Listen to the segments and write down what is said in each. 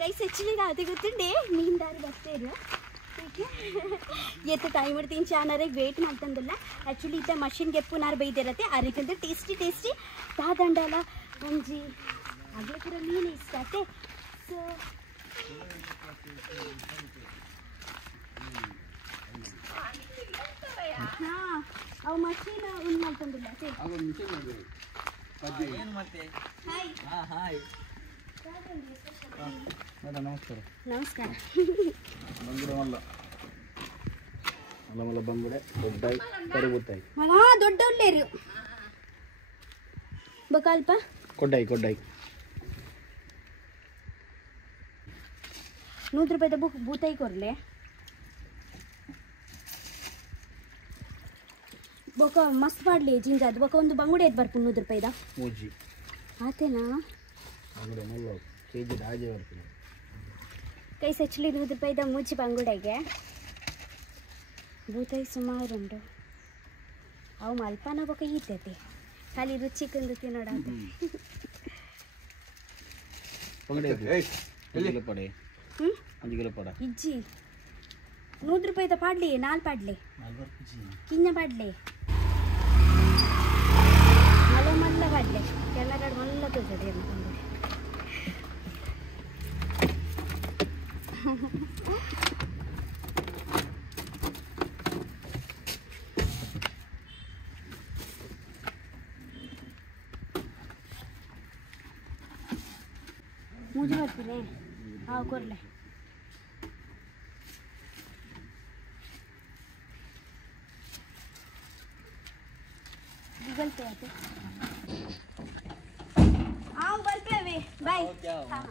guys actually ಅದು ಗೊತ್ತುಂಡೆ ನೀನು ದಾರಿ ಬರ್ತೀರು ಎತ್ತು ತಾಯಿ ಮಾಡ್ತೀನಿ ಚಾನರಿಗೆ ವೇಟ್ ಮಾಡ್ತಂದಿಲ್ಲ ಆ್ಯಕ್ಚುಲಿ ಇತ್ತ ಮಷಿನ್ಗೆ ಎಪ್ಪುನಾರು ಬೈದಿರತ್ತೆ ಅರಿಗಂದ್ರೆ ಟೇಸ್ಟಿ ದಾದಂಡಲ್ಲ ಒಂಜಿ ಅದೇ ಪೂರ ಮೀನು ಇಷ್ಟ ಆತೆ ಸೊ ಹಾಂ ಅವು ಮಷೀನ್ ಒಂದು ಮಾಡ್ತಂದಿಲ್ಲ ಹಾಯ್ ನಮಸ್ಕಾರ ನಮಸ್ಕಾರ ಮಲ್ಲ ಬಂಗುಡೆ ದೊಡ್ಡಾಯಿ ಕರಿಬುತ್ತಾಯಿ ದೊಡ್ಡ ಒಳ್ಳೆಯರು ಬಕಾಲ್ಪ ಕೊಡ್ಡಾಯಿ ₹100 ಬೂತಾಯಿ ಕೊರ್ಲೆ ಬೊಕ ಮಸ್ತ್ ಪಾಡ್ಲಿ ಜಿಂಜಾದ್ ಬೊಕ ಒಂದು ಬಂಗುಡೆ ಎದ್ದು ಬರ್ಪು ₹100 ಮೂಜಿ ಆತೇನಾ ಬಂಗುಡೆ ಮಲ್ಲ ಕೆಜಿ ರಾಜೆ ಬರ್ತೀನಿ ಕೈಸ್ ಆ್ಯಕ್ಚುಲಿ ₹100 ಮೂಜಿ ಬಂಗುಡೆಗೆ ಬೂತಾಯಿ ಸುಮಾರು ಉಂಟು ಅವು ಮಲ್ಪನ ಬೊಕ ಈತೈತಿ ಖಾಲಿ ರುಚಿಕೊಂದು ತಿನ್ನೋಡ ಇಜ್ಜಿ ₹100 ಪಾಡ್ಲಿ 4 ಪಾಡ್ಲಿ ಕಿನ್ನ ಪಾಡ್ಲಿ ಮಲ್ಲ ಪಾಡ್ಲಿ ಕೆನರಾಡು ಮಲ್ಲ ತೋಜದೆ मुझे ಬರ್ತೀನಿ ಹಾಂ ಕೊರ್ಲೆ ಗೂಗಲ್ ಪೇ ಆಯ್ತು ಹಾಂ ಬರ್ತೇವೆ ಬಾಯ್ ಹಾಂ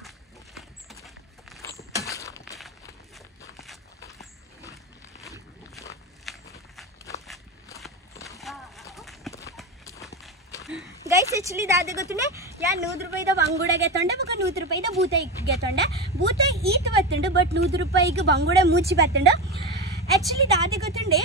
ಗೈಸ್ ಆ್ಯಕ್ಚುಲಿ ದಾದ ಗೊತ್ತುಂಡೆ ಯಾರು ₹100 ಬಂಗುಡೆಗೆ ತೊಂಡೆ ಬೊಕ ₹100 ಬೂತಾಯಿಗೆ ತೊಂಡೆ ಬೂತಾಯಿ ಈತ ಬತ್ತುಂಡು ಬಟ್ ₹100 ಬಂಗುಡೆ ಮೂಚಿ ಬತ್ತುಂಡು ಆ್ಯಕ್ಚುಲಿ ದಾದ ಗೊತ್ತುಂಡೆ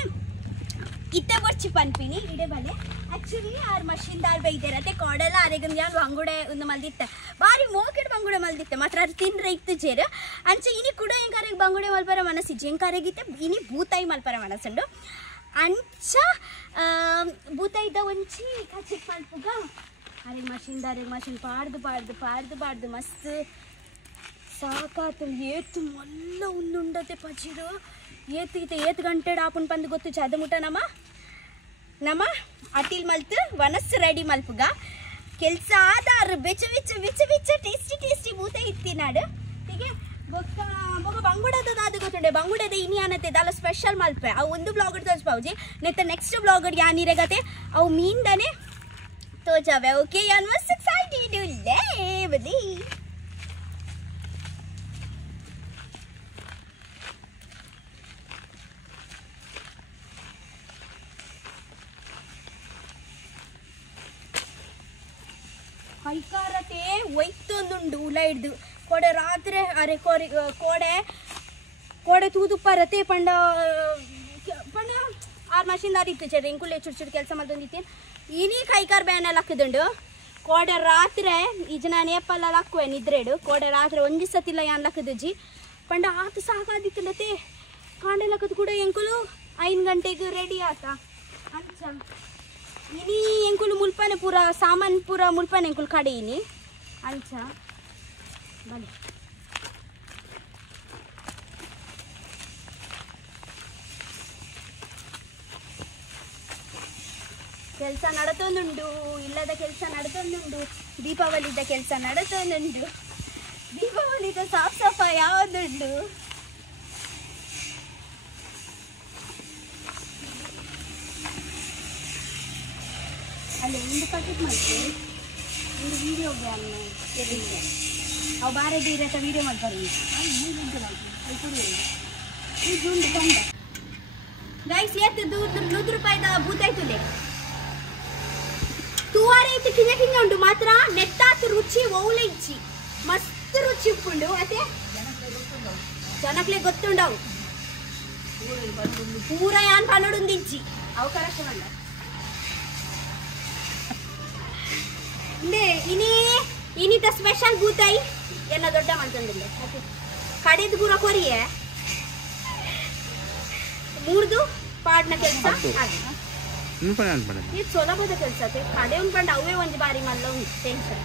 ಇತ್ತೆ ಬರ್ಚಿ ಪನ್ಪಿನಿ ಇಡೆ ಬಲೆ ಆ್ಯಕ್ಚುಲಿ ಆರು ಮಷಿನ್ದಾರ್ ಬೈದಿರತ್ತೆ ಕೋಡೆಲ್ಲ ಆರೆಗಮ್ ಯಾರು ಬಂಗುಡೆ ಒಂದು ಮಲ್ದಿತ್ತೆ ಬಾರಿ ಮೋಕೆಡ್ ಬಂಗುಡೆ ಮಲ್ದಿತ್ತೆ ಮಾತ್ರ ಅದು ತಿಂದ್ರೆ ಇತ್ತು ಚೇರು ಅಂಚೆ ಇನಿ ಕೂಡ ಎಂಕಾರೆಗೆ ಬಂಗುಡೆ ಮಲ್ಪರ ಮನಸ್ಸಿಜ್ಜಿ ಎಂಕಾರೆಗಿತ್ತೆ ಇನಿ ಬೂತಾಯಿ ಮಲ್ಪರ ಮನಸ್ಸುಂಡು ಅಂಚ ಬೂತಾಯಿದ ಒಂಚಿ ಕಚ್ಚಿಟ್ ಮಲ್ಪುಗ ಅರೆಗೆ ಮಷಿನ್ ಪಾಡ್ದು ಮಸ್ತ್ ಸಾಕಾತು ಏತು ಮಲ್ಲ ಉಂದುಂಡತೆ ಪಜಿರು ಏತು ಗಂಟೆ ಆಪುನ್ ಪಂದು ಗೊತ್ತು ಚದ ಮುಟ ನಮ್ಮ ಅಟಿಲ್ ಮಲ್ತು ವನಸ್ ರೆಡಿ ಮಲ್ಪುಗ ಕೆಲ್ಸ ಆದಾರು ಬೆಚ್ಚ ಟೇಸ್ಟಿ ಬೂತಾಯಿ ಇತ್ತಿನಾಡು ಹೀಗೆ ಬೊಕ ಬಂಗುಡದ ದಾದ ಗೊತ್ತುಂಡೆ ಬಂಗುಡದ ಇನಿ ಅನ್ನತ್ತೆ ದಾಲ ಸ್ಪೆಷಲ್ ಮಲ್ಪೆ ಅವು ಒಂದು ಬ್ಲಾಗಡ್ ತೋರಿಸ್ಪಾವುಜಿ ನೆಕ್ಸ್ಟ್ ಬ್ಲಾಗಡ್ ಯಾನಿರೆಗತೆ ಅವು ಮೀನ್ದನೆ ತೋಜಾವೆ ಓಕೆ ಯಾನ್ ಮಸ್ತ್ ಎಕ್ಸೈಟೆಡ್ ಉಲ್ಲೆ ಬದಿ ಕೈಕಾರತೆ ಒಯ್ತೊಂದುಂಡು ಉಲ ಹಿಡ್ದು ಕೋಡೆ ರಾತ್ರಿ ಅರೆ ಕೋಡೆ ತೂದುಪ್ಪರತೆ ಪಂಡ 6 ಮಷಿನ್ದಾರ್ ಇತ್ತು ಚೇರಿ ಇಂಕುಲೆ ಚುಡ್ ಕೆಲಸ ಮಾಡ್ತೊಂದಿತ್ತೇನು ಇನಿ ಕೈಕಾರ್ ಬ್ಯಾನೆಲ್ಲ ಹಾಕಿದುಂಡು ಕೋಡೆ ರಾತ್ರಿ ಈಜ ನಾನು ಏಪಲ್ಲ ಹಾಕುವೆ ನಿದ್ರೆಡು ಕೋಡೆ ರಾತ್ರಿ ಒಂಜಿ ಸತಿಲ್ಲ ಯಾನ್ ಹಾಕಿದ್ಜಿ ಪಂಡ ಆತು ಸಾಕಾದಿತ್ತಲ್ಲತೆ ಕಾಂಡೆಲ್ಲ ಹಾಕಿದ್ ಕೂಡ ಎಂಕುಲು 5 ಗಂಟೆಗೆ ರೆಡಿ ಆತ ಅಂಚ ಇನಿ ಎಂಕುಲು ಮುಲ್ಪನೆ ಪೂರ ಸಾಮಾನ್ ಪೂರ ಮುಲ್ಪನೆ ಎಂಕುಲು ಕಡೆ ಇನಿ ಅಂಚ ಬನ್ನಿ ಕೆಲಸ ನಡತೊಂದುಂಡು ಇಲ್ಲದ ಕೆಲಸ ನಡತೊಂದುಂಡು ದೀಪಾವಳಿದ ಕೆಲಸ ನಡತೊಂದುಂಡು ದೀಪಾವಳಿದ ಸಾಫ್ ಸಫಾಯಿ ಯಾವುದುಂಡು ಅಲ್ಲಿ ಒಂದು ಪ್ಯಾಕೆಟ್ ಮಾಡ್ತೀವಿ ಒಂದು ವೀಡಿಯೋಗೆ ಅನ್ನ ಅವು ಬಾರೆ ದೀರತ್ತ ವೀಡಿಯೋ ಮಾಡ್ತಾರೆ ಗೈಸ್ ಎತ್ತು ₹100 ಬೂತಾಯಿ ತುಲೆ ತೂವಾರೆ ಇತ್ತು ಕಿಂಜ ಉಂಟು ಮಾತ್ರ ನೆಟ್ಟಾತು ರುಚಿ ಒೌಲೆ ಇಚ್ಚಿ ಮಸ್ತ್ ರುಚಿ ಉಪ್ಪುಂಡು ಅದೇ ಜನಕ್ಲೆ ಗೊತ್ತುಂಡವು ಪೂರ ಯಾನ್ ಪನ್ನೊಂದು ಇಜ್ಜಿ ಅವು ಕರೆಕ್ಟ್ ಬಂದ ಇನಿ ಇನಿತ ಸ್ಪೆಷಲ್ ಬೂತಾಯಿ ಎಲ್ಲ ದೊಡ್ಡ ಮಾಡ್ಕೊಂಡಿಲ್ಲ ಕಡೆದು ಪೂರ ಕೊರಿಯೆ ಮೂರ್ದು ಪಾಡ್ನ ಕೆಲಸ ಇದು ಸುಲಭದ ಕೆಲಸ ಕಡೆ ಉಂಡ್ಕೊಂಡು ಅವೇ ಒಂದು ಬಾರಿ ಮಲ್ಲ ಉಂಟು ಟೆನ್ಷನ್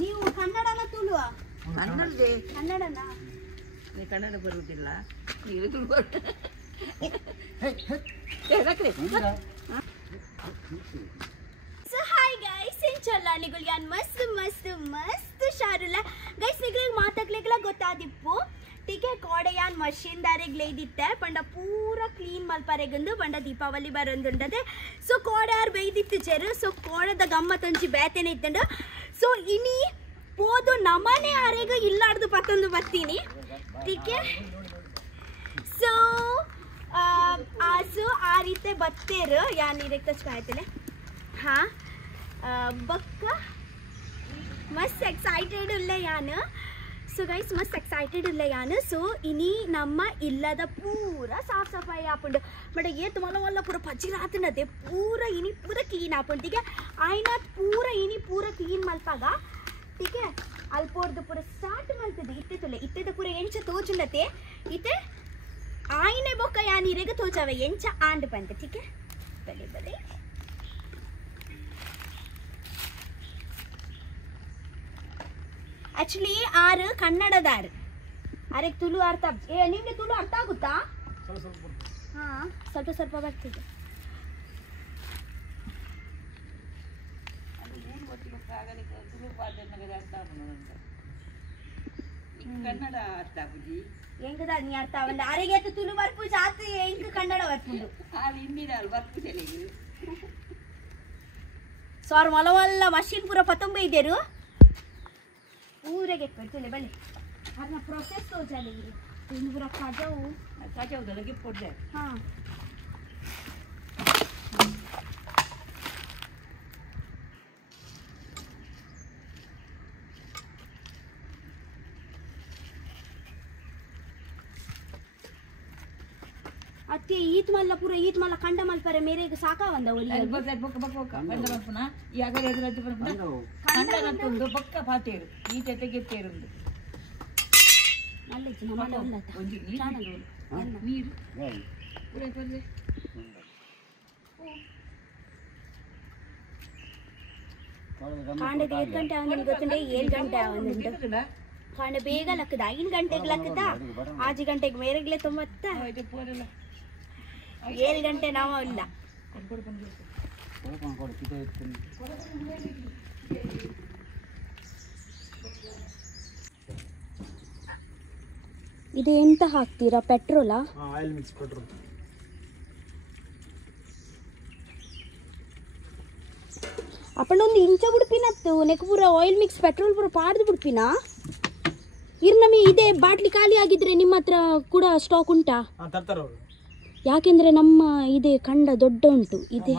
ನೀವು ಕನ್ನಡನ ತುಳುವ ಕನ್ನಡನ ಕನ್ನಡ ಬರುವುದಿಲ್ಲ So hi guys, इंशाल्लाह निगुल यान मस्त मस्त मस्त शारुला guys निगुल मातकलेगला ಗೊತ್ತಾದಿಪ್ಪು ठीक है कोडे यान मशीन दारेग लेदित्ते पंड पूरा क्लीन मल्परेगंदु पंड दीपावली बरंदुंडदे सो कोडे यार बेइदित्tu ಚೆರು सो कोडದ ಗಮ್ಮತ್ತಂಚಿ ಬೇತೆನೆ ಇತ್ತಂಡು सो इनी ಪೋದು ನಮನೆ ಆರೆಗ ಇಲ್ಲಾರ್ದು ಪತ್ತೊಂದು ಬರ್ತೀನಿ ठीक है सो आजू आ रीते बत्तेर यान इरेक तच कायतले हाँ बक्क मस्त एक्साइटेड उल्ले यान सो गाइस मस्त एक्साइटेड उल्ले यान सो इनी नम्मा इल्लद पूरा साफ सफाई आपुंड बट ये तुम्हाला वल्ला पूरा पच्ची रात नते पूरा इनी पूरा क्लीन आपुंड ठीक है आईना पूरा इनी पूरा क्लीन मल्पागा ठीक है अल्पोर्द पूरा स्टार्ट मल्तदे इत्ते तुले इत्ते पूरा एंच तोचुलते इत्ते आईने बोक यानी रेग तोचावे एंच आंड पंत ठीक है बले बले एक्चुअली आर कन्नडदार अरे तुलु अर्थ ए निम्गे तुलु अर्थ आगुत्ता हां ಸ್ವಲ್ಪ ಸ್ವಲ್ಪ ಬರ್ತಿದೆ ಕನ್ನಡ ಅರ್ಥ ಆಗುದಿ ಹೆಂಗದ ನೀ ಅರ್ಥ ಅವಲ್ಲ ಅರೆಗೆ ತುಳು ಬರ್ಪು ಜಾತಿ ಹೆಂಗ ಕನ್ನಡ ಬರ್ಪುಂಡು ಅಲ್ಲಿ ಹಿಂದಿನ ಅಲ್ಲಿ ಬರ್ಪುದೆಲೆ ಸಾರ್ ಮಲವಲ್ಲ ಮಷೀನ್ ಪೂರ ಪತ್ತೊಂಬೈ ಇದ್ದೇರು ಊರಿಗೆ ಕಟ್ಟಲೆ ಬಲೆ ಅದನ್ನ ಪ್ರೊಸೆಸ್ ತೋಜಲಿ ಇನ್ನು ಪೂರ ಕಾಜಾವುದಲ್ಲ ಕೊಡ್ದೆ ಹಾ अत्ते ईत मल्ला पूरा ईत मल्ला कंड मल्परे मेरे साका वंदा ओली बक बक बक बक कंड बरपना यागर ಎದುರದ್ದು ಬರಪನ ಕಂಡ ನಂತುಂದು ಬಕ್ಕ ಪಾತೇರು ಈ ತೆಗೆತ್ತೇರುಂದು ನಲ್ಲೆ ನಮ್ಮಲ್ಲ ಉಳ್ಳತ ಒಂಜಿ ನೀರು ಪೂರೆ ಪರ್ಲೆ ಕಾಂಡೆ 8 ಗಂಟೆ ಅವನಿಗೆ ಗೊತ್ತುಂಡೆ 7 ಗಂಟೆ ಅವನಿಗೆ ಕಾಂಡೆ ಬೇಗ ಲಕ್ಕದ 5 ಗಂಟೆಗೆ ಲಕ್ಕದ 6 ಗಂಟೆಗೆ ಮೇರೆಗ್ಲೆ 90 ಇದು ಪೂರೆಲ್ಲ 7 ಗಂಟೆ ನಾವು ಇಲ್ಲ ಇದು ಎಂತ ಹಾಕ್ತೀರಾ ಪೆಟ್ರೋಲಾ ಆಯಿಲ್ ಮಿಕ್ಸ್ ಪೆಟ್ರೋಲ್ ಅಪ್ಪಳೊಂದು ಇಂಚ ಬಿಡ್ಪಿನತ್ತು ನೆಕ್ ಪೂರ ಆಯಿಲ್ ಮಿಕ್ಸ್ ಪೆಟ್ರೋಲ್ ಪೂರ ಪಾಡ್ದು ಬಿಡ್ಪಿನಾ ಇರ್ ನಮಗೆ ಇದೇ ಬಾಟ್ಲಿ ಖಾಲಿ ಆಗಿದ್ರೆ ನಿಮ್ಮ ಹತ್ರ ಕೂಡ ಸ್ಟಾಕ್ ಉಂಟಾ ಯಾಕೆಂದ್ರೆ ನಮ್ಮ ಇದೆ ಕಂಡ ದೊಡ್ಡ ಉಂಟು ಇದೆ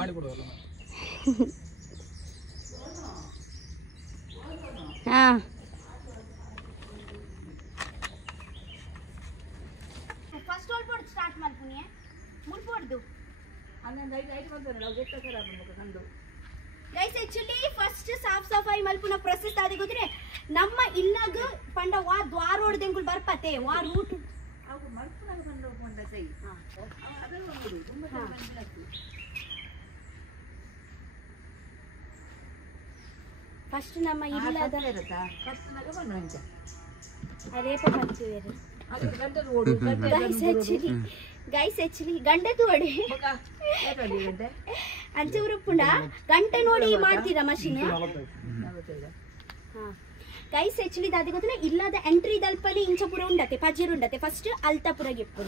ಹಾ ಫಸ್ಟ್ ಆಲ್ ಪೋಡ್ ಸ್ಟಾರ್ಟ್ ಮಾಡ್ತೀನಿ ಮುಳ್ಪೋಡ್ದು ಅನ್ನಂದ ಐಟ್ ಮಾಡ್ತಾರೆ ನಾವು ಗೆಟ್ಟ ಕರ ಬಂದು ಕಂಡು ಗೈಸ್ ಆಕ್ಚುಲಿ ಫಸ್ಟ್ ಸಾಫ್ ಸಫಾಯಿ ಮಲ್ಪುನ ಪ್ರೊಸೆಸ್ ಆದಿ ಗೊತ್ತಿರೆ ನಮ್ಮ ಇಲ್ಲಾಗ ಪಂಡ ವಾ ದ್ವಾರ ಹೊಡೆದಂಗುಲ್ ಬರ್ಪತೆ ವಾ ರೂಟ್ ಅವು ಮಲ್ಪುನಾಗ ಬಂದು ಹೋಗ್ಕೊಂಡ ಸೈ ಅದರ ಒಂದು ತುಂಬಾ ಬಂದಿಲ್ಲ ಫಸ್ಟ್ ನಮ್ಮ ಇಲ್ಲದ ಇರತ್ತಾ ಫಸ್ಟ್ ನಾಗ ಬಂದು ಅಂಚ ಅರೇಪ ಬರ್ತೀವಿ ಅದು ಗಂಟೆ ಓಡು ಗೈಸ್ ಆಕ್ಚುಲಿ ಗಂಟೆ ತೋಡಿ ಅಂಚೆ ಉರುಪುಂಡ ಗಂಟೆ ನೋಡಿ ಮಾಡ್ತೀರಾ ಮಷೀನ್ ಗೈಸ್ ಆಕ್ಚುಲಿ ದಾದಿ ಗೊತ್ತಿಲ್ಲ ಇಲ್ಲದ ಎಂಟ್ರಿ ದಲ್ಪಲ್ಲಿ ಇಂಚ ಪುರ ಉಂಡತೆ ಪಜೀರ್ ಉಂಡತೆ ಫಸ್ಟ್ ಅಲ್ತಾ ಪುರ ಗೆಪ್ಪು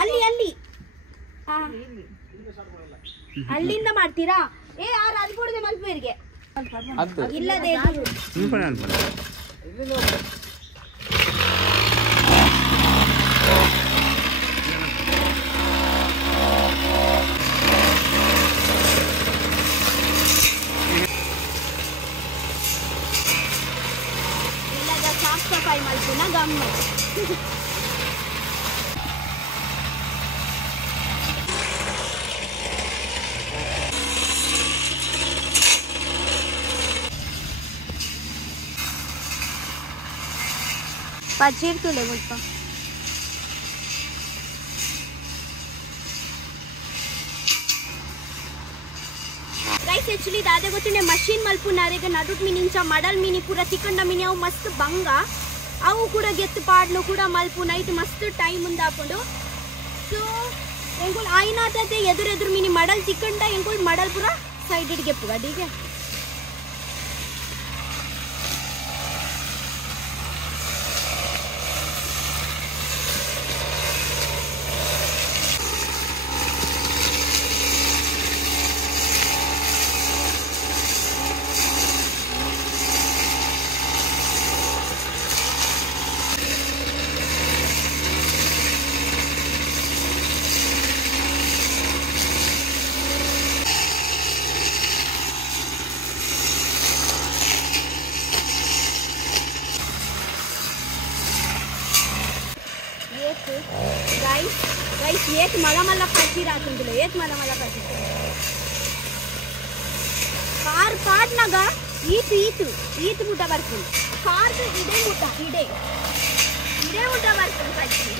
ಅಲ್ಲಿ ಅಲ್ಲಿ ಅಲ್ಲಿಂದ ಮಾಡ್ತೀರಾ ಯಾರು ಅಲ್ಲಿ ಕೊಡದೆ ಮಲ್ಪೇರಿಗೆ ಇಲ್ಲದೆ ಸಾಫ್ ಸಫಾಯಿ ಮಾಡ್ತೀನ ಗಮ್ಮತ್ पचीर तुले मुझको गाइस एक्चुअली दादे गोतुने मशीन मल्पुनारेगे नडुट मीनिंच मडल मीनी पूरा तिकंड मीनी अವು मस्त बंग अವು ಕೂಡ ಗೆತ್ತು ಪಾಡ್ಲು ಕೂಡ ಮಲ್ಪು ನೈಟ್ ಮस्त ಟೈಮ್ ಉಂದಾಪುಂಡು ಸೊ ಎಂಗುಲ್ ಆಯ್ನಾತತೆ ಎದುರು ಮಿನಿ ಮಡಲ್ ತಿಕಂಡ ಎಂಗುಲ್ ಮಡಲ್ ಪೂರ ಸೈಡ್ ಗೆ ಗೆಪ್ಪುಗ ಡಿಗೆ गाइस एक मलमल पचीर हाकिंदुले एक मलमल पचीर कार पाडनाग ईट ईट ईट मुट्ಟ बर्तुंಡು कार इडे मुट्ಟ इडे इडे मुट्ಟ बर्तुंಡು पचीर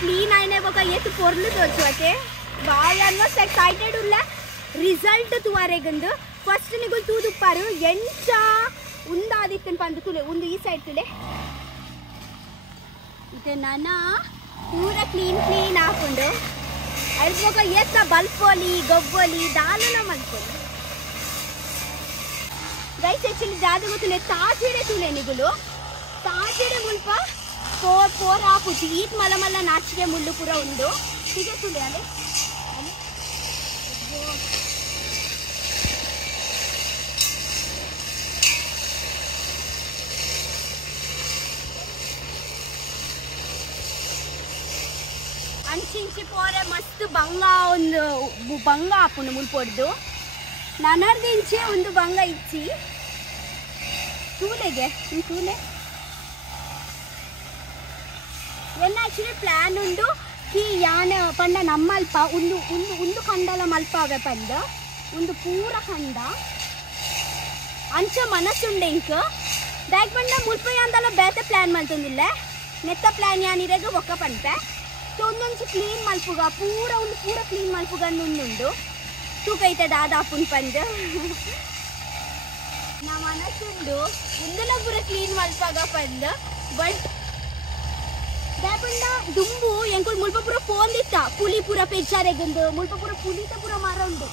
क्लीन आयने बका एत पोर्लु दोचुवते बाय ऑलमोस्ट एक्साइटेड उल्ला रिजल्ट तुवारेगंदु फस्ट निगुल तूदुप्पारु ಎಂಚ ಉಂದಾದಿತ್ತನ್ ಪಂದು ತುಲೆ ಒಂದು ಈ ಸೈಡ್ ತುಲೆ इते नाना पूरा क्लीन क्लीन हाकुंडु अल्पोग एत्त बल्पोली गोब्बोली दालुना मल्पोली गाइस एक्चुअली दादे गोतुले ताजिरे तुले निगुलु ताजिरे मुल्प फोर हापुचि ईट मलमल्ल नाचिगे मुल्लु पूरा उंडु हिगे तुले अले अंचिंची पोरे मस्त बंग बंग हापुंडु मुल्पोड्दु ननर्दिंची उंदु बंग इच्ची तूलेगे तूले एन्न एक्चुअली प्लान उंडु की याने पंड नम्मल्प उंदु उंदु उंदु खंडल मल्पावे पंड उंदु पूर खंड अंच मनसुंडे इंक बैक पंड मुल्प यांदल बेते प्लान मल्तुंदिल्ल नेत्त प्लान यानिरेगे ओक्क पंपे ಒಂದೊಂದು ಕ್ಲೀನ್ ಮಲ್ಪುಗ ಪೂರ ಒಂದು ಪೂರ ಕ್ಲೀನ್ ಮಲ್ಪುಗ ಉಂಡು ತೂಕೈತೆ ದಾದಾಪುನ್ ಪಂಜ ನಾ ಮನಸ್ಸುಂಡು ಮುಂದಲ ಪೂರ ಕ್ಲೀನ್ ಮಲ್ಪಾಗ ಪಂದ ಬಟ್ ದಾಪಂಡ ದುಂಬು ಎಂಕುಲ್ ಮುಲ್ಪ ಪೂರ ಪೋಂದಿತ್ತ ಪುಲಿ ಪೂರ ಪೆಜ್ಜಾರೆಗಂದು ಮುಲ್ಪ ಪೂರ ಪುಲಿತ ಪೂರ ಮರ ಉಂಡು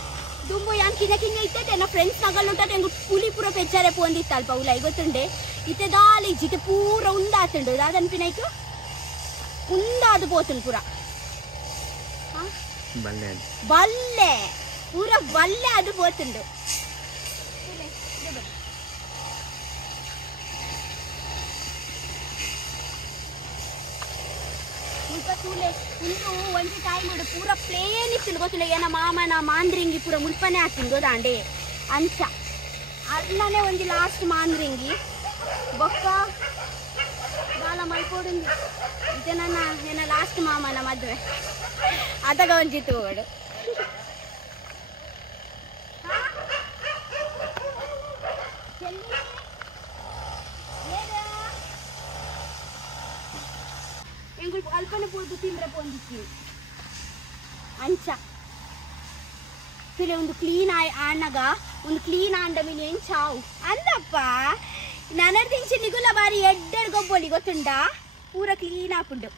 ದುಂಬು ಯಾನ್ ಕಿನ ಕಿನ ಇತ್ತತೆ ನಾ ಫ್ರೆಂಡ್ಸ್ ನಗಲ್ ಉಂಟತೆ ಎಂಗು ಪುಲಿ ಪೂರ ಪೆಜ್ಜಾರೆ ಪೋಂದಿತ್ತ ಅಲ್ಪ ಉಲೈ ಗೊತ್ತುಂಡೆ ಇತ್ತೆ ದಾಲಿ ಜಿತೆ ಪೂರ ಉಂದಾತುಂಡು ದಾದನ್ಪಿನೈತು ಉಂದಾದು ಪೋತುನ್ ಪೂರ ಬಲ್ಲೆ ಪೂರ ಬಲ್ಲೆ ಅದು ಪೋತುಂಡು ತೂಲೆ ಉಂದು ಒಂಜಿ ಟೈಮ್ ಉಂಡು ಪೂರ ಪ್ಲೇನ್ ಇತ್ತು ಗೊತ್ತಿಲ್ಲ ಏನ ಮಾಮನ ಮಾಂದ್ರಿಂಗಿ ಪೂರ ಮುಲ್ಪನೆ ಹಾಕಿಂದು ದಾಂಡೆ ಅಂಚ ಅಲ್ಲನೆ ಒಂಜಿ ಲಾಸ್ಟ್ ಮಾಂದ್ರಿಂಗಿ ಬೊಕ್ಕ ಬಾಲ ಮಲ್ಪೋಡುಂದು ಇದು ನನ್ನ ಲಾಸ್ಟ್ ಮಾಮನ ಮದುವೆ ಅದಾಗ ಒಂಜಿತ್ತು ಓಡು ಎಂಗುಳು ಅಲ್ಪನೆ ಪೋದು ತಿಂದ್ರೆ ಪೊಂದಿಕ್ಕಿ ಅಂಚ ತುಲೆ ಒಂದು ಕ್ಲೀನ್ ಆಣಗ ಒಂದು ಕ್ಲೀನ್ ಆಂಡ ಮೀನು ಏನು ಚಾವು ಅಂದಪ್ಪ ನನರ್ದಿಂಚಿ ನಿಗುಲ ಬಾರಿ ಎಡ್ಡೆಡ್ ಗೊಬ್ಬೊಲಿ ಗೊತ್ತುಂಡ ಪೂರ ಕ್ಲೀನ್ ಹಾಪುಂಡು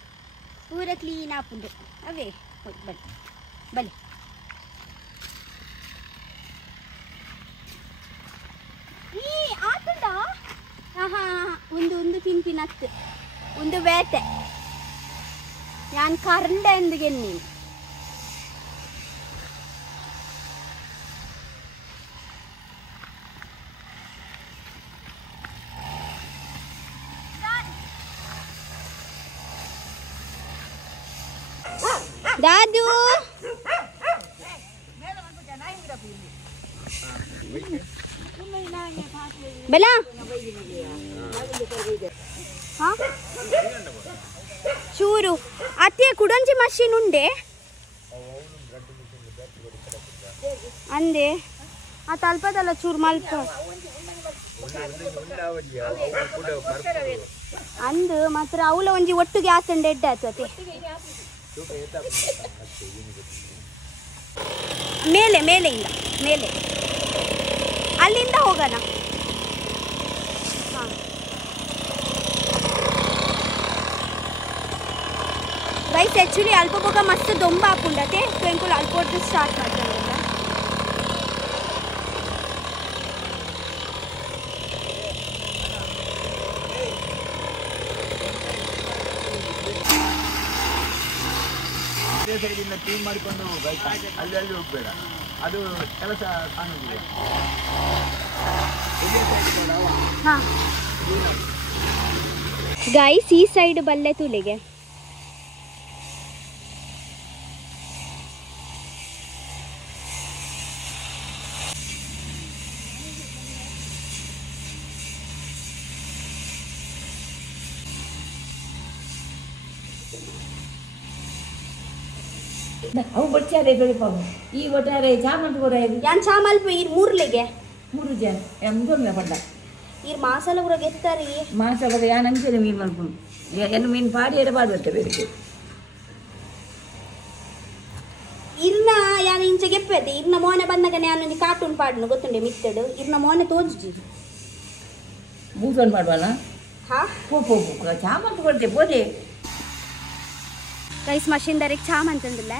ಪೂರ ಕ್ಲೀನ್ ಹಾಪುಂಡು ಅವೇ ಬಲ್ಲಿ ಬಲ್ಲಿ ಪನ್ಪಿನತ್ತು ಒಂದು ಬೇತೆ ഞാൻ കറണ്ട് എന്ത് കെന്നി दादू बेला हाँ चूरू अत्ते कुडंची मशीन उंडे अंदे आ तलपदल्ल चूरू मल्प अंद मात्र अवल ಒಂಜಿ ಒಟ್ಟಿಗೆ ಆತಂಡೆ ಎಡ್ಡ ಆತತೆ ಮೇಲೆ ಮೇಲೆಯಿಂದ ಮೇಲೆ ಅಲ್ಲಿಂದ ಹೋಗೋಣ ಗೈಸ್ ಆ್ಯಕ್ಚುಲಿ ಅಲ್ಪ ಹೋಗ ಮಸ್ತ್ ದೊಂಬ ಹಾಕೊಂಡತೆ ಟ್ವೆಂಕುಲ್ ಅಲ್ಪ ಹೊಡೆದು ಸ್ಟಾರ್ಟ್ ಮಾಡ್ತಾರೆ ಸೈಡಿಂದ ಕ್ಲೀನ್ ಮಾಡಿಕೊಂಡು ಹೋಗ್ಬೇಕು ಅಲ್ಲಿ ಅಲ್ಲಿ ಹೋಗ್ಬೇಡ ಅದು ಕೆಲಸ ಕಾಣುವುದಿಲ್ಲ ಹಾಂ ಗೈಸ್ ಈ ಸೈಡ್ ಬಲ್ಲೆ ತುಳಿಗೆ ಅವು ಬಡ್ಚಾರೆ ಬೆಳಿಪಾವು ಈ ಒಟ್ಟಾರೆ ಚಾಮಂತ ಕೂಡ ಯಾನ್ ಚಾಮಲ್ಪ ಈ ಮೂರ್ಲೆಗೆ 3 ಜನ ಎಂದೊಮ್ಮೆ ಪಡ್ಡ ಈ ಮಾಸಲ ಕೂಡ ಗೆತ್ತಾರಿ ಮಾಸ ಬಗ್ಗೆ ಯಾನ್ ಅಂಚೆ ಮೀನು ಮಲ್ಕೊಂಡು ಏನು ಮೀನು ಪಾಡಿ ಎಡಬಾರ್ದು ಅಂತ ಬೇರೆ ಇರ್ನ ಯಾನ ಇಂಚೆ ಗೆಪ್ಪದೆ ಇರ್ನ ಮೋನೆ ಬಂದಾಗ ನಾನು ಕಾರ್ಟೂನ್ ಪಾಡ್ನು ಗೊತ್ತುಂಡೆ ಮಿತ್ತಡು ಇರ್ನ ಮೋನೆ ತೋಜಿ ಬೂಸನ್ ಮಾಡುವಲ್ಲ ಹಾ ಚಾಮಂತ ಕೊಡ್ತೆ ಬೋದೆ ರೈಸ್ ಮಷೀನ್ ದರಿಗೆ ಚಾಮ್ ಅಂತಂದಿಲ್ಲ